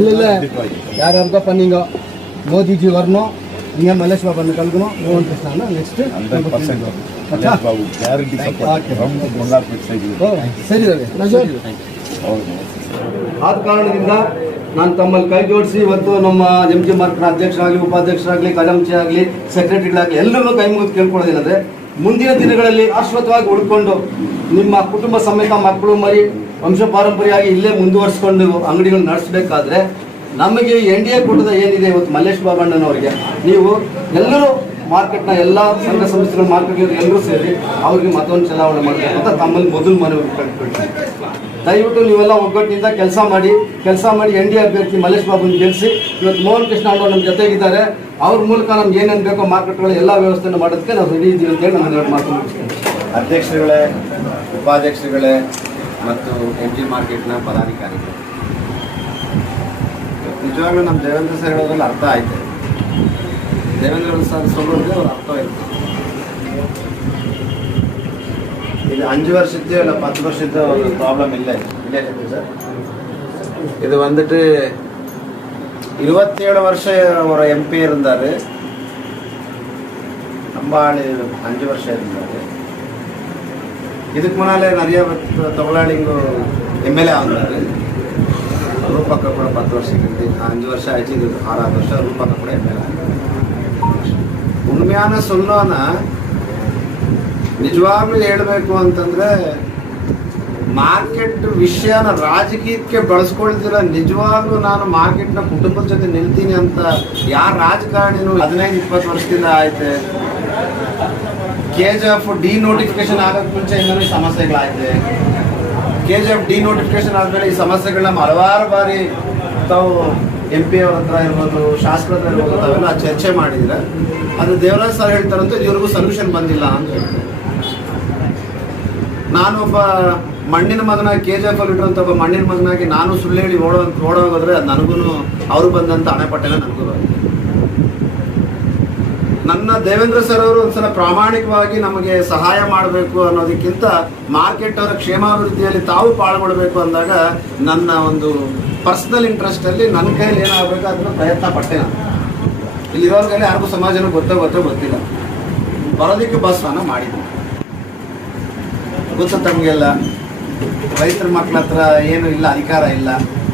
ಇಲ್ಲ ಯಾರ್ಯಾರಿಗೋ ಪನ್ನಿಂಗೋ ಮೋದಿಜಿ ವರ್ನು ಹಿಂಗೆ ಮಲ್ಲೇಶ್ ಬಾಬನ್ನ ಕಲ್ಗುನು Mohan Krishna next hundred percent ಅಚ್ಚಾ. Babu guarantee Okay. Support Bangarapete side ಓ ಸರಿ ಆದ ಕಾರಣದಿಂದ ನಾನು ತಮ್ಮಲ್ಲಿ ಕೈ ಜೋಡಿಸಿ ಇವತ್ತು ನಮ್ಮ ಎಂ ಜಿ ಮಾರ್ಕ್ನ ಅಧ್ಯಕ್ಷರಾಗಲಿ ಉಪಾಧ್ಯಕ್ಷರಾಗಲಿ ಕಡಂಚಿ ಆಗಲಿ ಸೆಕ್ರೆಟರಿಗಳಾಗಲಿ ಎಲ್ಲರನ್ನೂ ಕೈ ಮುಗಿದು ಕೇಳ್ಕೊಳ್ಳೋದೇನಂದ್ರೆ ಮುಂದಿನ ದಿನಗಳಲ್ಲಿ ಶಾಶ್ವತವಾಗಿ ಉಳ್ಕೊಂಡು ನಿಮ್ಮ ಕುಟುಂಬ ಸಮೇತ ಮಕ್ಕಳು ಮರಿ ವಂಶ ಪಾರಂಪರ್ಯವಾಗಿ ಇಲ್ಲೇ ಮುಂದುವರಿಸ್ಕೊಂಡು ಅಂಗಡಿಗಳು ನಡೆಸಬೇಕಾದ್ರೆ ನಮಗೆ ಎನ್ ಡಿ ಎ ಕೂಟದ ಏನಿದೆ ಇವತ್ತು ಮಲ್ಲೇಶ್ ಬಾಬಣ್ಣನವರಿಗೆ, ನೀವು ಎಲ್ಲರೂ ಮಾರ್ಕೆಟ್ನ ಎಲ್ಲ ಸಂಘ ಸಂಸ್ಥೆಗಳ ಮಾರ್ಕೆಟ್ ಎಲ್ಲರೂ ಸೇರಿ ಅವ್ರಿಗೆ ಮತ್ತೊಂದು ಚಲಾವಣೆ ಮಾಡಬೇಕು ಅಂತ ತಮ್ಮಲ್ಲಿ ಮೊದಲು ಮನವಿ ಕಂಡುಕೊಳ್ತೀವಿ ದಯವಿಟ್ಟು ನೀವೆಲ್ಲ ಒಗ್ಗಟ್ಟಿನಿಂದ ಕೆಲಸ ಮಾಡಿ ಕೆಲಸ ಮಾಡಿ ಎನ್ ಡಿ ಎ ಅಭ್ಯರ್ಥಿ ಮಲ್ಲೇಶ್ ಬಾಬುನ ಗೆಲ್ಲಿಸಿ ಇವತ್ತು ಮೋಹನ್ ಕೃಷ್ಣ ಅವರು ನಮ್ಮ ಜೊತೆಗಿದ್ದಾರೆ. ಅವ್ರ ಮೂಲಕ ನಮ್ಗೆ ಏನೇನು ಬೇಕೋ ಮಾರ್ಕೆಟ್ಗಳ ಎಲ್ಲ ವ್ಯವಸ್ಥೆಯನ್ನು ಮಾಡೋದಕ್ಕೆ ನಾವು ರೆಡಿ ಇದ್ದೀವಿ ಅಂತೇಳಿ ನಾನು ಮಾತು ಮುಗಿಸ್ತೇನೆ. ಅಧ್ಯಕ್ಷರುಗಳೇ, ಉಪಾಧ್ಯಕ್ಷರುಗಳೇ ಮತ್ತು ಎಂ ಜಿ ಮಾರ್ಕೆಟ್ನ ಪದಾಧಿಕಾರಿಗಳು ನಿಜವಾಗ್ಲೂ ನಮ್ಮ ದೇವೇಂದ್ರ ಸರ್ ಹೇಳೋದ್ರಲ್ಲಿ ಅರ್ಥ ಆಯ್ತು ದೇವೇಂದ್ರ ಸರ್ ಸೊಲ್ಲೋದ್ರೆ ಅವ್ರ ಅರ್ಥ ಆಯ್ತು ಇದು அஞ்சு வருஷத்து இல்லை பத்து வருஷத்து ஒரு ப்ராப்ளம் இல்லை இல்லை சார் இது வந்துட்டு இருபத்தேழு வருஷம் ஒரு எம்பி இருந்தார் நம்ம ஆள் அஞ்சு வருஷம் இருந்தார் ಇದಕ್ಕೆ ಮುನಾಲೆ ನರಿಯ ತಗೊಳ್ಳಿ ಹಿಂಗು ಎಂ ಎಲ್ ಎ ಅಂದ್ರೆ ರೂಪಕ್ಕ ಕೂಡ ಪತ್ತು ವರ್ಷ ಇಟ್ಟಿ ಅಂಜು ವರ್ಷ ಆಯ್ತು, ಇದು ಆರ್ ಆರು ವರ್ಷ ರೂಪಕ್ಕ ಕೂಡ ಎಂ ಎಲ್ ಉಣ್ಮ್ಯಾನ ಸುಲ್ಲೋನ ನಿಜವಾಗ್ಲೂ ಹೇಳ್ಬೇಕು ಅಂತಂದ್ರೆ ಮಾರ್ಕೆಟ್ ವಿಷಯನ ರಾಜಕೀಯಕ್ಕೆ ಬಳಸ್ಕೊಳ್ತಿರ ನಿಜವಾಗ್ಲೂ ನಾನು ಮಾರ್ಕೆಟ್ನ ಕುಟುಂಬದ ಜೊತೆ ನಿಲ್ತೀನಿ ಅಂತ ಯಾರ ರಾಜಕಾರಣಿನೂ ಹದಿನೈದು, ಇಪ್ಪತ್ತು ವರ್ಷದಿಂದ ಆಯ್ತೆ. ಕೆ ಜಿ ಡಿ ನೋಟಿಫಿಕೇಶನ್ ಆಗೋಕ್ಕೆ ಮುಂಚೆ ಇನ್ನೂ ಈ ಸಮಸ್ಯೆಗಳಾಗಿದೆ. K G F D notification ಆದಮೇಲೆ ಈ ಸಮಸ್ಯೆಗಳನ್ನ ಹಲವಾರು ಬಾರಿ ತಾವು ಎಂ ಪಿ ಅವ್ರ ಹತ್ರ ಇರ್ಬೋದು, ಶಾಸಕರ ಹತ್ರ ಇರ್ಬೋದು ಅವೆಲ್ಲ ಚರ್ಚೆ ಮಾಡಿದ್ರೆ ಅದು ದೇವರಾಜ್ ಸರ್ ಹೇಳ್ತಾರಂತೆ ಇವ್ರಿಗೂ ಸೊಲ್ಯೂಷನ್ ಬಂದಿಲ್ಲ ಅಂತ ನಾನು ಒಬ್ಬ ಮಣ್ಣಿನ ಮಗನ ಕೆ ಜಿ ಎಫ್ ಅಲ್ಲಿ ಇಟ್ಟಿರೋಂಥ ಒಬ್ಬ ಮಣ್ಣಿನ ಮಗನಾಗಿ ನಾನು ಸುಳ್ಳು ಹೇಳಿ ಓಡೋ ಓಡೋಗೋದ್ರೆ ಅದು ನನಗೂ ಅವ್ರು ಬಂದಂಥ ಹಣೆಪಟ್ಟೆನ ನನಗೂ ಬರುತ್ತೆ. ನನ್ನ ದೇವೇಂದ್ರ ಸರ್ ಅವರು ಒಂದ್ಸಲ ಪ್ರಾಮಾಣಿಕವಾಗಿ ನಮಗೆ ಸಹಾಯ ಮಾಡಬೇಕು ಅನ್ನೋದಕ್ಕಿಂತ ಮಾರ್ಕೆಟ್ ಅವರ ಕ್ಷೇಮಾಭಿವೃದ್ಧಿಯಲ್ಲಿ ತಾವು ಪಾಲ್ಗೊಳ್ಬೇಕು ಅಂದಾಗ ನನ್ನ ಒಂದು ಪರ್ಸನಲ್ ಇಂಟ್ರೆಸ್ಟ್ ಅಲ್ಲಿ ನನ್ನ ಕೈಯಲ್ಲಿ ಏನಾಗಬೇಕು ಅದನ್ನ ಪ್ರಯತ್ನ ಪಟ್ಟೆ ನಾನು. ಇರೋದ್ರಲ್ಲಿ ಯಾರಿಗೂ ಸಮಾಜನೂ ಗೊತ್ತೋ ಗೊತ್ತೋ ಗೊತ್ತಿಲ್ಲ. ಬರೋದಕ್ಕೆ ಬಸ್ ನಾನು ಮಾಡಿದ್ದೆ ಗೊತ್ತ ತಮಗೆಲ್ಲ? ರೈತರ ಮಕ್ಕಳ ಹತ್ರ ಏನು ಇಲ್ಲ, ಅಧಿಕಾರ ಇಲ್ಲ.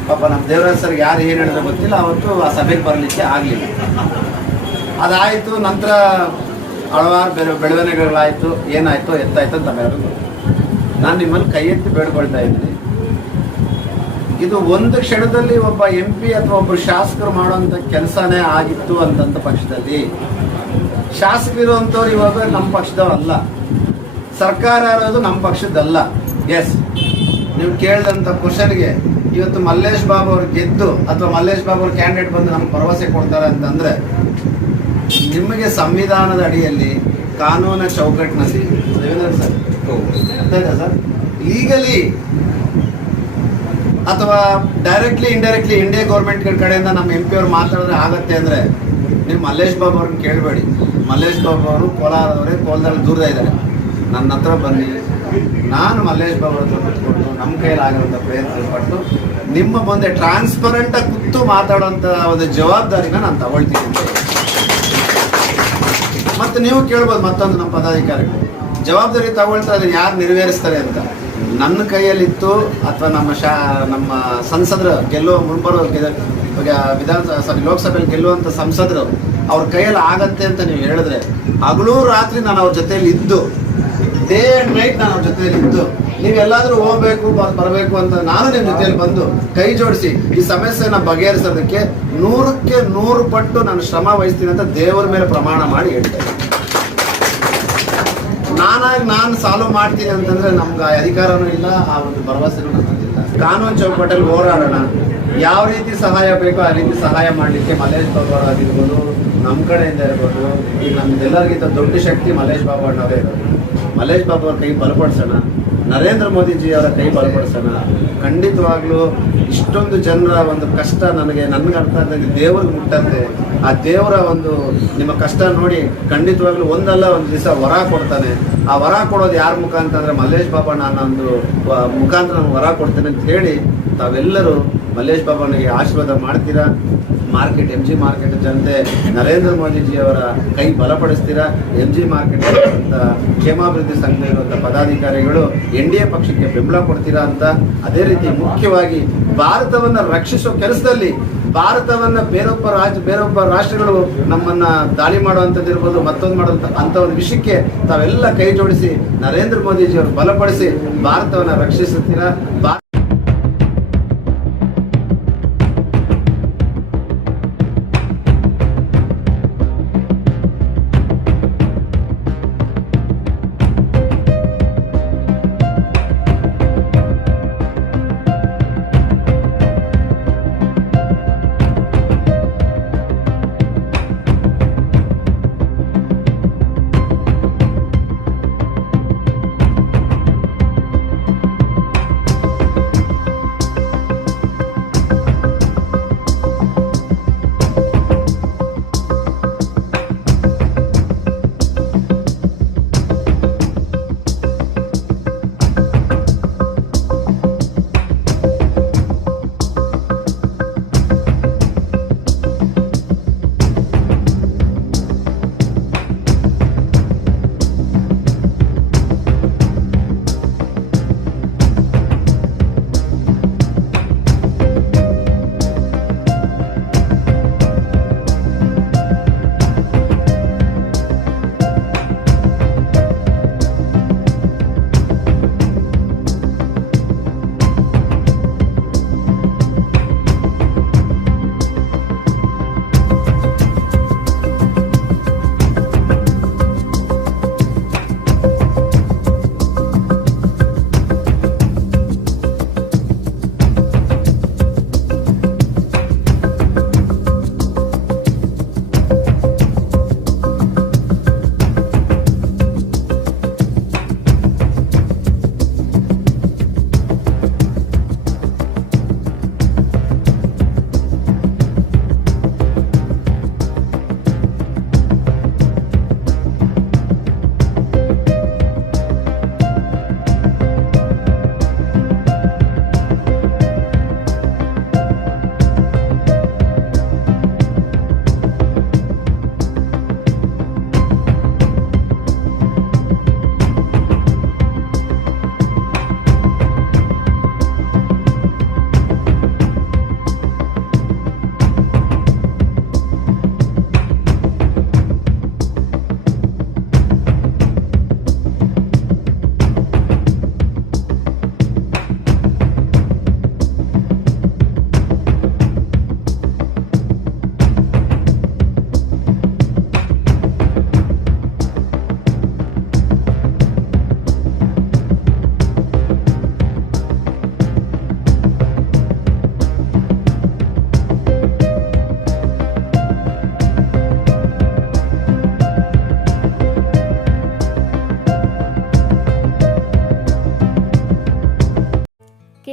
ಪಾಪ ನಮ್ಮ ದೇವರಾಜ್ ಸರ್ ಯಾರು ಏನು ಹೇಳಿದ್ರೆ ಗೊತ್ತಿಲ್ಲ, ಅವತ್ತು ಆ ಸಭೆಗೆ ಬರಲಿಕ್ಕೆ ಆಗಲಿಲ್ಲ. ಅದಾಯಿತು, ನಂತರ ಹಲವಾರು ಬೆಳೆ, ಬೆಳವಣಿಗೆಗಳಾಯಿತು, ಏನಾಯಿತು, ಎತ್ತಾಯ್ತು ಅಂತ ಬೇಡ ನಾನು ನಿಮ್ಮಲ್ಲಿ ಕೈ ಎತ್ತಿ ಬೇಡ್ಕೊಳ್ತಾ ಇದ್ದೀನಿ. ಇದು ಒಂದು ಕ್ಷಣದಲ್ಲಿ ಒಬ್ಬ ಎಂ ಪಿ ಅಥವಾ ಒಬ್ಬ ಶಾಸಕರು ಮಾಡುವಂಥ ಕೆಲಸನೇ ಆಗಿತ್ತು ಅಂತಂತ ಪಕ್ಷದಲ್ಲಿ. ಶಾಸಕರಿರುವಂಥವ್ರು ಇವಾಗ ನಮ್ಮ ಪಕ್ಷದವರಲ್ಲ. ಸರ್ಕಾರ ಇರೋದು ನಮ್ಮ ಪಕ್ಷದಲ್ಲ. ಎಸ್ ನೀವು ಕೇಳಿದಂಥ ಕ್ವಶನ್ಗೆ ಇವತ್ತು ಮಲ್ಲೇಶ್ ಬಾಬು ಅವ್ರು ಗೆದ್ದು ಅಥವಾ ಮಲ್ಲೇಶ್ ಬಾಬು ಅವ್ರ ಕ್ಯಾಂಡಿಡೇಟ್ ಬಂದು ನಮ್ಗೆ ಭರವಸೆ ಕೊಡ್ತಾರೆ ಅಂತಂದ್ರೆ ನಿಮಗೆ ಸಂವಿಧಾನದ ಅಡಿಯಲ್ಲಿ ಕಾನೂನ ಚೌಕಟ್ಟಿನಲ್ಲಿ ದೇವೇಂದ್ರ ಸರ್, ಅರ್ಥ ಇದೆ ಸರ್? ಲೀಗಲಿ ಅಥವಾ ಡೈರೆಕ್ಟ್ಲಿ ಇಂಡೈರೆಕ್ಟ್ಲಿ ಇಂಡಿಯಾ ಗೌರ್ಮೆಂಟ್ ಕಡೆಯಿಂದ ನಮ್ಮ ಎಂ ಪಿ ಅವ್ರು ಮಾತಾಡಿದ್ರೆ ಆಗತ್ತೆ ಅಂದ್ರೆ ನೀವು ಮಲ್ಲೇಶ್ ಬಾಬು ಅವ್ರನ್ನ ಕೇಳಬೇಡಿ. ಮಲ್ಲೇಶ್ ಬಾಬು ಅವರು ಕೋಲಾರದವರೇ ಕೋಲಾರ ದೂರದ ಇದ್ದಾರೆ. ನನ್ನ ಹತ್ರ ಬನ್ನಿ. ನಾನು ಮಲ್ಲೇಶ್ ಬಾಬು ಹತ್ರ ಕೂತ್ಕೊಂಡು ನಮ್ಮ ಕೈಯಲ್ಲಿ ಆಗಿರುವಂಥ ಪ್ರಯತ್ನ ಪಟ್ಟು ನಿಮ್ಮ ಮುಂದೆ ಟ್ರಾನ್ಸ್ಪರೆಂಟ್ ಆಗಿ ಕೂತು ಮಾತಾಡುವಂಥ ಒಂದು ಜವಾಬ್ದಾರಿನ ನಾನು ತಗೊಳ್ತೀನಿ. ಮತ್ತೆ ನೀವು ಕೇಳ್ಬೋದು ಮತ್ತೊಂದು ನಮ್ಮ ಪದಾಧಿಕಾರಿಗಳು. ಜವಾಬ್ದಾರಿ ತಗೊಳ್ತಾ ಅದನ್ನು ಯಾರು ನೆರವೇರಿಸ್ತಾರೆ ಅಂತ. ನನ್ನ ಕೈಯಲ್ಲಿತ್ತು ಅಥವಾ ನಮ್ಮ ಶಾ, ನಮ್ಮ ಸಂಸದರು ಗೆಲ್ಲುವ ಮುಂಬರೋ ಗೆ- ಇವಾಗ ವಿಧಾನ ಸಾರಿ ಲೋಕಸಭೆಯಲ್ಲಿ ಗೆಲ್ಲುವಂಥ ಸಂಸದರು ಅವ್ರ ಕೈಯಲ್ಲಿ ಆಗತ್ತೆ ಅಂತ ನೀವು ಹೇಳಿದ್ರೆ ಹಗಲೂ ರಾತ್ರಿ ನಾನು ಅವ್ರ ಜೊತೆಯಲ್ಲಿ ಇದ್ದು ಡೇ ಆ್ಯಂಡ್ ನೈಟ್ ನಾನು ಅವ್ರ ಜೊತೆಯಲ್ಲಿ ಇದ್ದು ನೀವೆಲ್ಲಾದ್ರೂ ಹೋಗ್ಬೇಕು ಬರಬೇಕು ಅಂತ ನಾನು ನಿಮ್ಮ ಜೊತೆಯಲ್ಲಿ ಬಂದು ಕೈ ಜೋಡಿಸಿ ಈ ಸಮಸ್ಯೆನ ಬಗೆಹರಿಸೋದಕ್ಕೆ ನೂರಕ್ಕೆ ನೂರು ಪಟ್ಟು ನಾನು ಶ್ರಮ ವಹಿಸ್ತೀನಿ ಅಂತ ದೇವರ ಮೇಲೆ ಪ್ರಮಾಣ ಮಾಡಿ ಹೇಳ್ತೇನೆ ನಾನಾಗಿ ನಾನು ಸಾಲ್ವ್ ಮಾಡ್ತೀನಿ ಅಂತಂದ್ರೆ ನಮ್ಗೆ ಅಧಿಕಾರನೂ ಇಲ್ಲ, ಆ ಒಂದು ಭರವಸೆನೂ ನಮ್ಮಲ್ಲಿಲ್ಲ ಕಾನೂನು ಚೌಕಟ್ಟಲ್ಲಿ ಹೋರಾಡೋಣ. ಯಾವ ರೀತಿ ಸಹಾಯ ಬೇಕೋ ಆ ರೀತಿ ಸಹಾಯ ಮಾಡಲಿಕ್ಕೆ ಮಲೇಶ್ ಬಾಬು ಆಗಿರ್ಬೋದು ನಮ್ಮ ಕಡೆಯಿಂದ ಇರ್ಬೋದು, ಈಗ ನಮ್ದೆಲ್ಲರಿಗಿಂತ ದೊಡ್ಡ ಶಕ್ತಿ ಮಲೇಶ್ ಬಾಬು ಅಣ್ಣವರೇ ಇರೋದು. ಮಲೇಶ್ ಬಾಬು ಅವ್ರ ಕೈ ಬಲಪಡಿಸೋಣ. ನರೇಂದ್ರ ಮೋದಿಜಿಯವರ ಕೈ ಬಲಪಡಿಸೋಣ. ಖಂಡಿತವಾಗ್ಲೂ ಇಷ್ಟೊಂದು ಜನರ ಒಂದು ಕಷ್ಟ ನನಗೆ ನನಗೆ ಅರ್ಥ ಆದಂಗೆ ದೇವ್ರಿಗೆ ಮುಟ್ಟಂತೆ ಆ ದೇವರ ಒಂದು ನಿಮ್ಮ ಕಷ್ಟ ನೋಡಿ ಖಂಡಿತವಾಗ್ಲೂ ಒಂದಲ್ಲ ಒಂದು ದಿವಸ ವರ ಕೊಡ್ತಾನೆ. ಆ ವರ ಕೊಡೋದು ಯಾರ ಮುಖಾಂತರ ಅಂದ್ರೆ ಮಲ್ಲೇಶ್ ಬಾಬಾ ಒಂದು ಮುಖಾಂತರ ನಾನು ವರ ಕೊಡ್ತೇನೆ ಅಂತ ಹೇಳಿ ತಾವೆಲ್ಲರೂ ಮಲ್ಲೇಶ್ ಬಾಬನಿಗೆ ಆಶೀರ್ವಾದ ಮಾಡ್ತೀರಾ? ಮಾರ್ಕೆಟ್ ಎಂ ಜಿ ಮಾರ್ಕೆಟ್ ಜನತೆ ನರೇಂದ್ರ ಮೋದಿಜಿ ಅವರ ಕೈ ಬಲಪಡಿಸ್ತೀರಾ? ಎಂ ಜಿ ಮಾರ್ಕೆಟ್ ಕ್ಷೇಮಾಭಿವೃದ್ಧಿ ಸಂಘ ಇರುವಂಥ ಪದಾಧಿಕಾರಿಗಳು ಎನ್ ಡಿ ಪಕ್ಷಕ್ಕೆ ಬೆಂಬಲ ಕೊಡ್ತೀರಾ ಅಂತ? ಅದೇ ರೀತಿ ಮುಖ್ಯವಾಗಿ ಭಾರತವನ್ನ ರಕ್ಷಿಸೋ ಕೆಲಸದಲ್ಲಿ ಭಾರತವನ್ನ ಬೇರೊಬ್ಬ ರಾಜ್ಯ ಬೇರೊಬ್ಬ ರಾಷ್ಟ್ರಗಳು ನಮ್ಮನ್ನ ದಾಳಿ ಮಾಡುವಂಥದ್ದು ಇರ್ಬೋದು, ಮತ್ತೊಂದು ಮಾಡುವಂಥ ಅಂತ ಒಂದು ವಿಷಯಕ್ಕೆ ತಾವೆಲ್ಲ ಕೈ ಜೋಡಿಸಿ ನರೇಂದ್ರ ಮೋದಿಜಿಯವರು ಬಲಪಡಿಸಿ ಭಾರತವನ್ನ ರಕ್ಷಿಸುತ್ತೀರಾ?